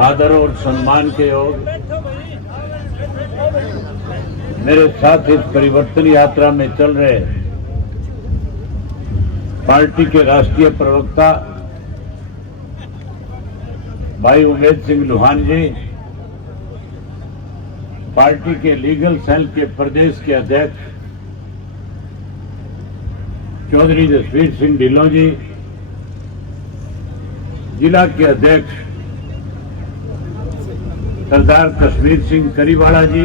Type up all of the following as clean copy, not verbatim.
आदर और सम्मान के योग मेरे साथ इस परिवर्तन यात्रा में चल रहे पार्टी के राष्ट्रीय प्रवक्ता भाई उमेद सिंह लुहान जी, पार्टी के लीगल सेल के प्रदेश के अध्यक्ष चौधरी जसवीर सिंह ढिल्लों जी, जिला के अध्यक्ष सरदार कश्मीर सिंह करीवाला जी,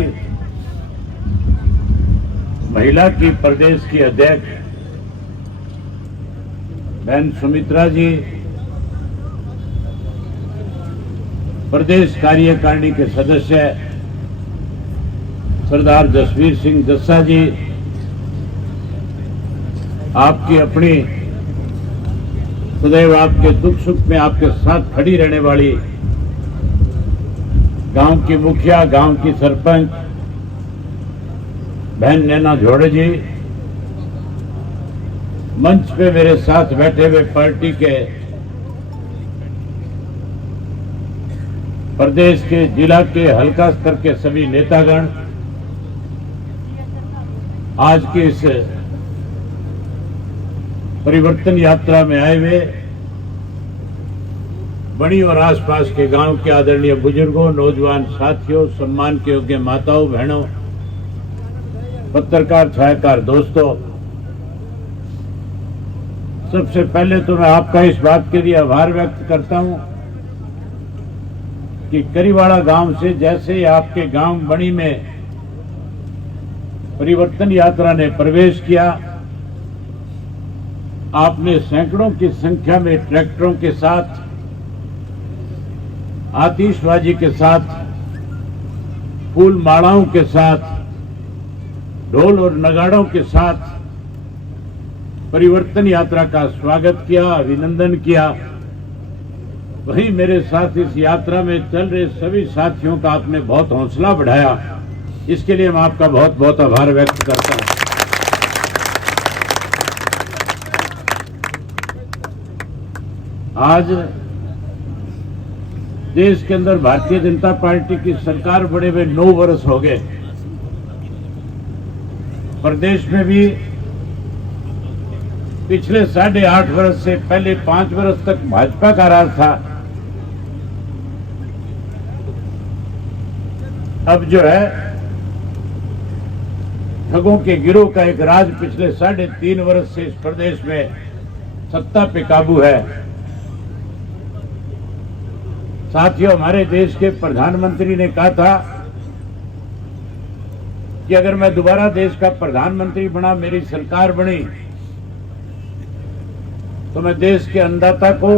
महिला की प्रदेश की अध्यक्ष बहन सुमित्रा जी, प्रदेश कार्यकारिणी के सदस्य सरदार जसवीर सिंह जस्सा जी, आपकी अपनी सदैव आपके दुख सुख में आपके साथ खड़ी रहने वाली गांव की मुखिया, गांव की सरपंच बहन नैना झोड़े जी, मंच पे मेरे साथ बैठे हुए पार्टी के प्रदेश के, जिला के, हल्का स्तर के सभी नेतागण, आज की इस परिवर्तन यात्रा में आए हुए बड़ी और आसपास के गांव के आदरणीय बुजुर्गों, नौजवान साथियों, सम्मान के योग्य माताओं, बहनों, पत्रकार, छायाकार दोस्तों, सबसे पहले तो मैं आपका इस बात के लिए आभार व्यक्त करता हूं कि करीवाड़ा गांव से जैसे ही आपके गांव बणी में परिवर्तन यात्रा ने प्रवेश किया, आपने सैकड़ों की संख्या में ट्रैक्टरों के साथ, आतिशबाजी के साथ, फूल मालाओं के साथ, ढोल और नगाड़ों के साथ परिवर्तन यात्रा का स्वागत किया, अभिनंदन किया। वहीं मेरे साथ इस यात्रा में चल रहे सभी साथियों का आपने बहुत हौसला बढ़ाया, इसके लिए मैं आपका बहुत बहुत आभार व्यक्त करता हूं। आज देश के अंदर भारतीय जनता पार्टी की सरकार बड़े हुए 9 वर्ष हो गए। प्रदेश में भी पिछले 8.5 वर्ष से पहले 5 वर्ष तक भाजपा का राज था। अब जो है ठगों के गिरोह का एक राज पिछले 3.5 वर्ष से इस प्रदेश में सत्ता पे काबू है। साथियों, हमारे देश के प्रधानमंत्री ने कहा था कि अगर मैं दोबारा देश का प्रधानमंत्री बना, मेरी सरकार बनी, तो मैं देश के अन्नदाता को,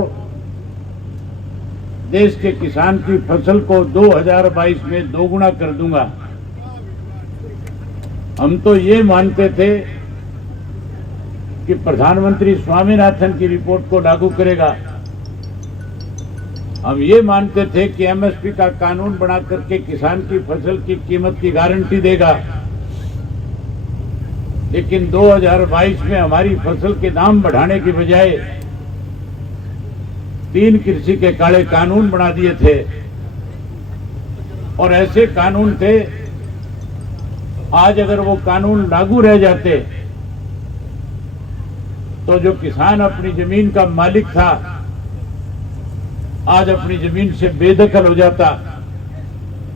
देश के किसान की फसल को 2022 में 2 गुना कर दूंगा। हम तो ये मानते थे कि प्रधानमंत्री स्वामीनाथन की रिपोर्ट को लागू करेगा। हम ये मानते थे कि एमएसपी का कानून बना करके किसान की फसल की कीमत की गारंटी देगा। लेकिन 2022 में हमारी फसल के दाम बढ़ाने की बजाय 3 कृषि के काले कानून बना दिए थे। और ऐसे कानून थे, आज अगर वो कानून लागू रह जाते तो जो किसान अपनी जमीन का मालिक था, आज अपनी जमीन से बेदखल हो जाता।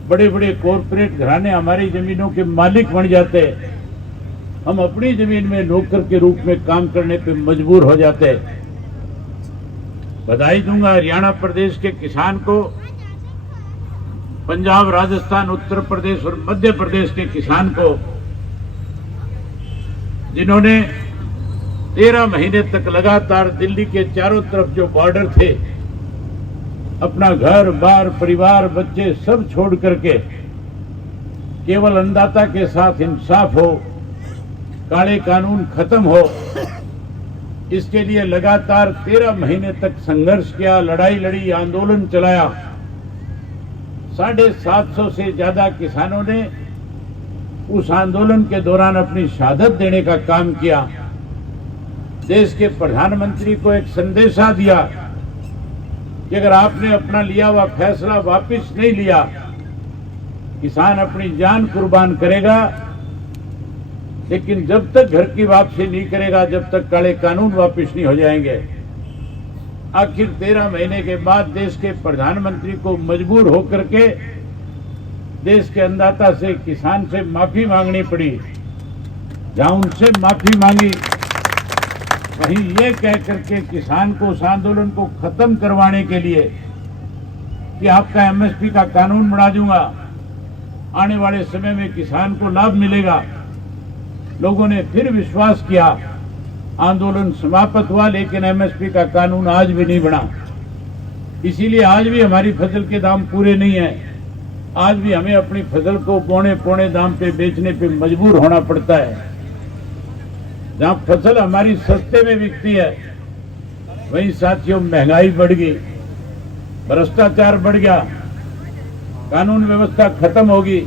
बड़े बड़े कॉरपोरेट घराने हमारी जमीनों के मालिक बन जाते। हम अपनी जमीन में नौकर के रूप में काम करने पे मजबूर हो जाते। बधाई दूंगा हरियाणा प्रदेश के किसान को, पंजाब, राजस्थान, उत्तर प्रदेश और मध्य प्रदेश के किसान को, जिन्होंने 13 महीने तक लगातार दिल्ली के चारों तरफ जो बॉर्डर थे, अपना घर बार, परिवार, बच्चे सब छोड़ करके केवल अन्नदाता के साथ इंसाफ हो, काले कानून खत्म हो, इसके लिए लगातार 13 महीने तक संघर्ष किया, लड़ाई लड़ी, आंदोलन चलाया। 750 से ज्यादा किसानों ने उस आंदोलन के दौरान अपनी शहादत देने का काम किया। देश के प्रधानमंत्री को एक संदेशा दिया कि अगर आपने अपना लिया हुआ फैसला वापस नहीं लिया, किसान अपनी जान कुर्बान करेगा, लेकिन जब तक घर की वापसी नहीं करेगा, जब तक काले कानून वापस नहीं हो जाएंगे। आखिर 13 महीने के बाद देश के प्रधानमंत्री को मजबूर होकर के देश के अन्नदाता से, किसान से माफी मांगनी पड़ी। जहां उनसे माफी मांगी, वहीं ये कह करके किसान को, उस आंदोलन को खत्म करवाने के लिए कि आपका एमएसपी का कानून बना दूंगा, आने वाले समय में किसान को लाभ मिलेगा, लोगों ने फिर विश्वास किया। आंदोलन समाप्त हुआ, लेकिन एमएसपी का कानून आज भी नहीं बना। इसीलिए आज भी हमारी फसल के दाम पूरे नहीं है। आज भी हमें अपनी फसल को पौने पौने दाम पे बेचने पे मजबूर होना पड़ता है। जहां फसल हमारी सस्ते में बिकती है, वहीं साथियों महंगाई बढ़ गई, भ्रष्टाचार बढ़ गया, कानून व्यवस्था खत्म होगी,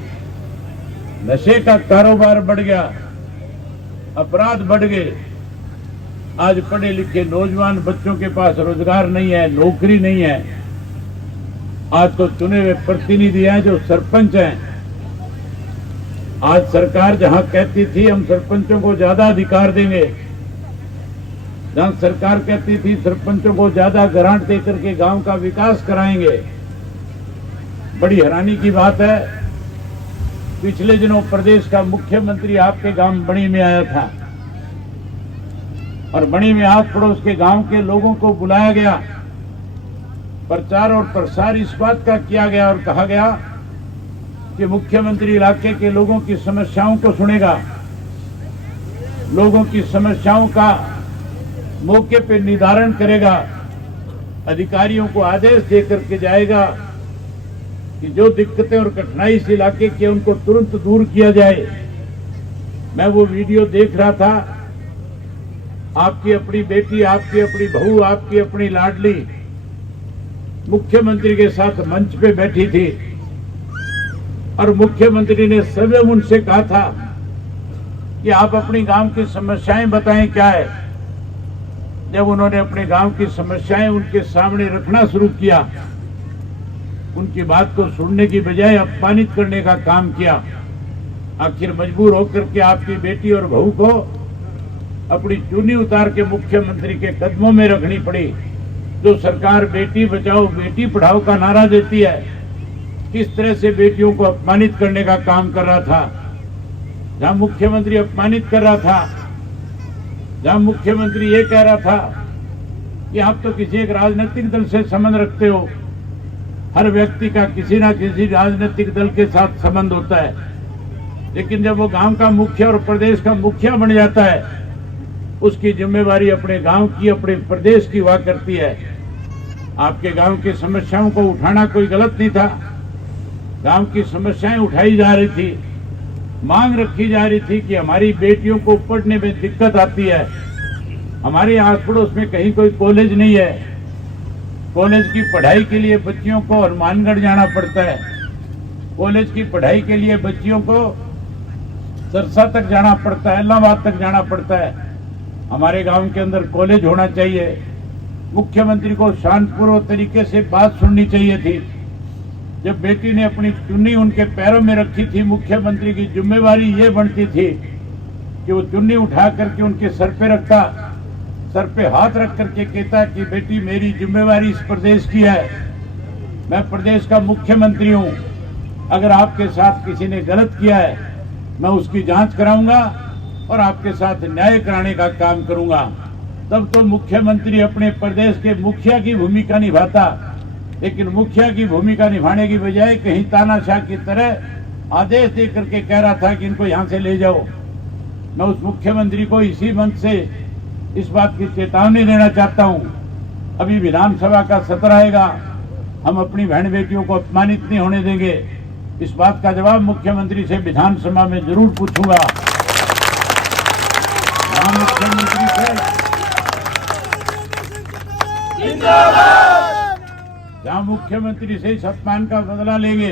नशे का कारोबार बढ़ गया, अपराध बढ़ गए। आज पढ़े लिखे नौजवान बच्चों के पास रोजगार नहीं है, नौकरी नहीं है। आज तो चुने हुए प्रतिनिधि हैं जो सरपंच हैं। आज सरकार जहां कहती थी हम सरपंचों को ज्यादा अधिकार देंगे, जहां सरकार कहती थी सरपंचों को ज्यादा ग्रांट देकर के गांव का विकास कराएंगे, बड़ी हैरानी की बात है। पिछले दिनों प्रदेश का मुख्यमंत्री आपके गांव बणी में आया था और बणी में आस पड़ोस के गांव के लोगों को बुलाया गया, प्रचार और प्रसार इस बात का किया गया और कहा गया कि मुख्यमंत्री इलाके के लोगों की समस्याओं को सुनेगा, लोगों की समस्याओं का मौके पे निर्धारण करेगा, अधिकारियों को आदेश देकर के जाएगा कि जो दिक्कतें और कठिनाई इस इलाके की उनको तुरंत दूर किया जाए। मैं वो वीडियो देख रहा था। आपकी अपनी बेटी, आपकी अपनी बहू, आपकी अपनी लाडली मुख्यमंत्री के साथ मंच पे बैठी थी और मुख्यमंत्री ने स्वयं उनसे कहा था कि आप अपनी गांव की समस्याएं बताएं क्या है। जब उन्होंने अपने गांव की समस्याएं उनके सामने रखना शुरू किया, उनकी बात को सुनने की बजाय अपमानित करने का काम किया। आखिर मजबूर होकर के आपकी बेटी और बहू को अपनी चुन्नी उतार के मुख्यमंत्री के कदमों में रखनी पड़ी। जो सरकार बेटी बचाओ बेटी पढ़ाओ का नारा देती है, किस तरह से बेटियों को अपमानित करने का काम कर रहा था। जहां मुख्यमंत्री अपमानित कर रहा था, जहां मुख्यमंत्री ये कह रहा था कि आप तो किसी एक राजनीतिक दल से संबंध रखते हो। हर व्यक्ति का किसी ना किसी राजनीतिक दल के साथ संबंध होता है, लेकिन जब वो गांव का मुखिया और प्रदेश का मुखिया बन जाता है, उसकी जिम्मेवारी अपने गांव की, अपने प्रदेश की हुआ करती है। आपके गांव की समस्याओं को उठाना कोई गलत नहीं था। गांव की समस्याएं उठाई जा रही थी, मांग रखी जा रही थी कि हमारी बेटियों को पढ़ने में दिक्कत आती है। हमारे आस पड़ोस में कहीं कोई कॉलेज नहीं है, कॉलेज की पढ़ाई के लिए बच्चियों को हनुमानगढ़ जाना पड़ता है, कॉलेज की पढ़ाई के लिए बच्चियों को सरसा तक जाना पड़ता है, इलाहाबाद तक जाना पड़ता है। हमारे गांव के अंदर कॉलेज होना चाहिए। मुख्यमंत्री को शांतिपूर्वक तरीके से बात सुननी चाहिए थी। जब बेटी ने अपनी चुन्नी उनके पैरों में रखी थी, मुख्यमंत्री की जिम्मेवारी ये बनती थी कि वो चुन्नी उठा करके उनके सर पे रखता, सर पे हाथ रख करके कहता कि बेटी मेरी जिम्मेवारी इस प्रदेश की है, मैं प्रदेश का मुख्यमंत्री हूँ। अगर आपके साथ किसी ने गलत किया है, मैं उसकी जांच कराऊंगा और आपके साथ न्याय कराने का काम करूंगा। तब तो मुख्यमंत्री अपने प्रदेश के मुखिया की भूमिका निभाता, लेकिन मुखिया की भूमिका निभाने की बजाय कहीं तानाशाह की तरह आदेश दे करके कह रहा था कि इनको यहां से ले जाओ। मैं उस मुख्यमंत्री को इसी मंच से इस बात की चेतावनी देना चाहता हूं। अभी विधानसभा का सत्र आएगा, हम अपनी बहन बेटियों को अपमानित नहीं होने देंगे। इस बात का जवाब मुख्यमंत्री से विधानसभा में जरूर पूछूंगा। मुख्यमंत्री से जहां मुख्यमंत्री से इस अपमान का बदला लेंगे,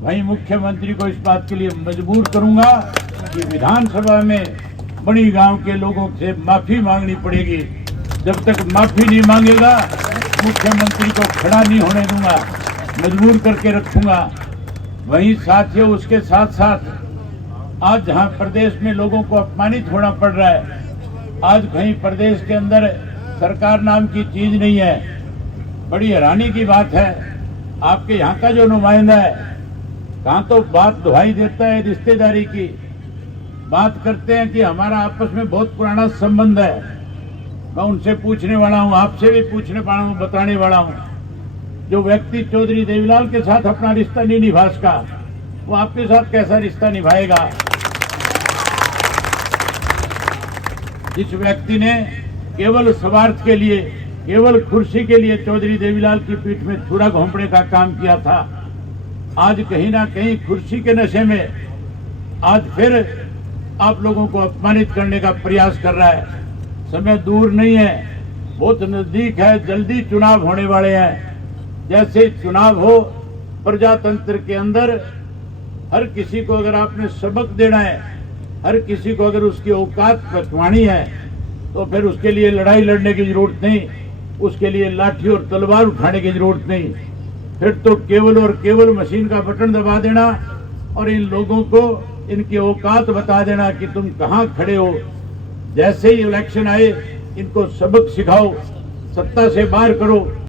वहीं मुख्यमंत्री को इस बात के लिए मजबूर करूंगा कि विधानसभा में बड़ी गांव के लोगों से माफी मांगनी पड़ेगी। जब तक माफी नहीं मांगेगा मुख्यमंत्री को खड़ा नहीं होने दूंगा, मजबूर करके रखूंगा। वहीं साथियों, उसके साथ साथ आज जहां प्रदेश में लोगों को अपमानित होना पड़ रहा है, आज कहीं प्रदेश के अंदर सरकार नाम की चीज नहीं है। बड़ी हैरानी की बात है, आपके यहाँ का जो नुमाइंदा है, कहाँ तो बात दुहाई देता है रिश्तेदारी की, बात करते हैं कि हमारा आपस में बहुत पुराना संबंध है। मैं उनसे पूछने वाला हूँ, आपसे भी पूछने वाला हूँ, बताने वाला हूँ, जो व्यक्ति चौधरी देवीलाल के साथ अपना रिश्ता नहीं निभा सका, वो आपके साथ कैसा रिश्ता निभाएगा? जिस व्यक्ति ने केवल स्वार्थ के लिए, केवल कुर्सी के लिए चौधरी देवीलाल की पीठ में छुरा घोंपने का काम किया था, आज कहीं ना कहीं कुर्सी के नशे में आज फिर आप लोगों को अपमानित करने का प्रयास कर रहा है। समय दूर नहीं है, बहुत नजदीक है, जल्दी चुनाव होने वाले हैं। जैसे चुनाव हो, प्रजातंत्र के अंदर हर किसी को अगर आपने सबक देना है, हर किसी को अगर उसकी औकात पहचानी है, तो फिर उसके लिए लड़ाई लड़ने की जरूरत नहीं, उसके लिए लाठी और तलवार उठाने की जरूरत नहीं। फिर तो केवल और केवल मशीन का बटन दबा देना और इन लोगों को इनकी औकात बता देना कि तुम कहां खड़े हो। जैसे ही इलेक्शन आए, इनको सबक सिखाओ, सत्ता से बाहर करो।